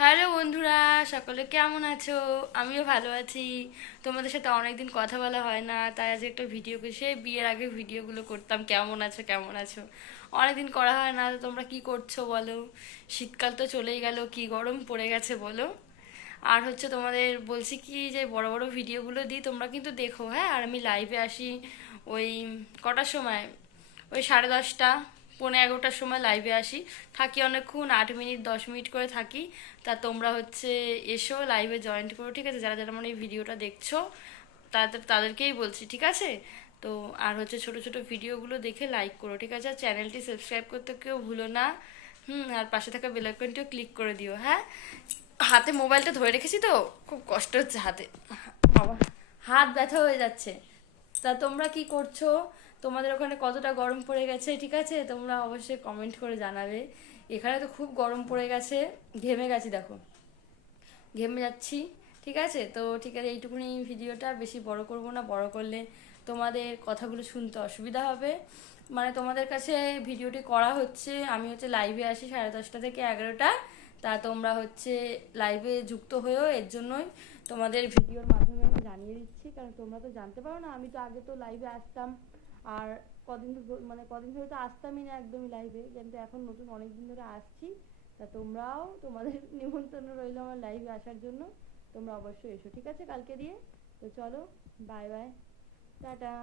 Hello বন্ধুরা, সকলে কেমন আছো? আমিও ভালো আছি। তোমাদের সাথে অনেকদিন কথা বলা হয় না, তাই আজ একটা ভিডিও করি। সেই বিয়ের আগে ভিডিওগুলো করতাম, কেমন আছো কেমন আছো। অনেকদিন করা হয় না, তো তোমরা কি করছো বলো। শীতকাল তো চলেই গেল, কি গরম পড়ে গেছে বলো। আর হচ্ছে তোমাদের বলছি কি, যে বড় বড় ভিডিওগুলো দিই, তোমরা কিন্তু দেখো, হ্যাঁ। আর আমি লাইভে আসি ওই কটার সময়, ওই 10:30 পৌনে 11টার সময় লাইভে আসি। থাকি অনেকক্ষণ, 8 মিনিট 10 মিনিট করে থাকি। তা তোমরা হচ্ছে এসো, লাইভে জয়েন করো, ঠিক আছে? যারা যারা মানে এই ভিডিওটা দেখছো তাদেরকেই বলছি, ঠিক আছে? তো আর হচ্ছে ছোট ছোট ভিডিওগুলো দেখে লাইক করো, ঠিক আছে? আর চ্যানেলটি সাবস্ক্রাইব করতে কেউ ভুলো না। আর পাশে থাকা বেল আইকনটিও ক্লিক করে দিও, হ্যাঁ। হাতে মোবাইলটা ধরে রেখেছি তো খুব কষ্ট হচ্ছে হাতে, বাবা, হাত ব্যথা হয়ে যাচ্ছে। তা তোমরা কি করছো? তোমাদের ওখানে কতটা গরম পড়ে গেছে, ঠিক আছে? তোমরা অবশ্যই কমেন্ট করে জানাবে। এখানে তো খুব গরম পড়ে গেছে, ঘেমে গেছি দেখো, ঘেমে যাচ্ছি। ঠিক আছে, তো ঠিক আছে, এইটুকুনি ভিডিওটা, বেশি বড় করব না, বড় করলে তোমাদের কথাগুলো শুনতে অসুবিধা হবে। মানে তোমাদের কাছে ভিডিওটি করা হচ্ছে, আমি হচ্ছে লাইভে আসি 10:30 থেকে 11টা। তা তোমরা হচ্ছে লাইভে যুক্ত হয়েও, এর জন্যই তোমাদের ভিডিওর মাধ্যমে আমি জানিয়ে দিচ্ছি, কারণ তোমরা তো জানতে পারো না। আমি তো আগে তো লাইভে আসতাম, আর কদিন ধরে তো আসতামই না একদমই লাইভে, কিন্তু এখন নতুন অনেক দিন ধরে আসছি। তা তোমরাও, তোমাদের নিমন্ত্রণ রইলো আমার লাইভে আসার জন্য। তোমরা অবশ্যই এসো, ঠিক আছে, কালকে দিয়ে। তো চলো, বাই বাই, টাটা।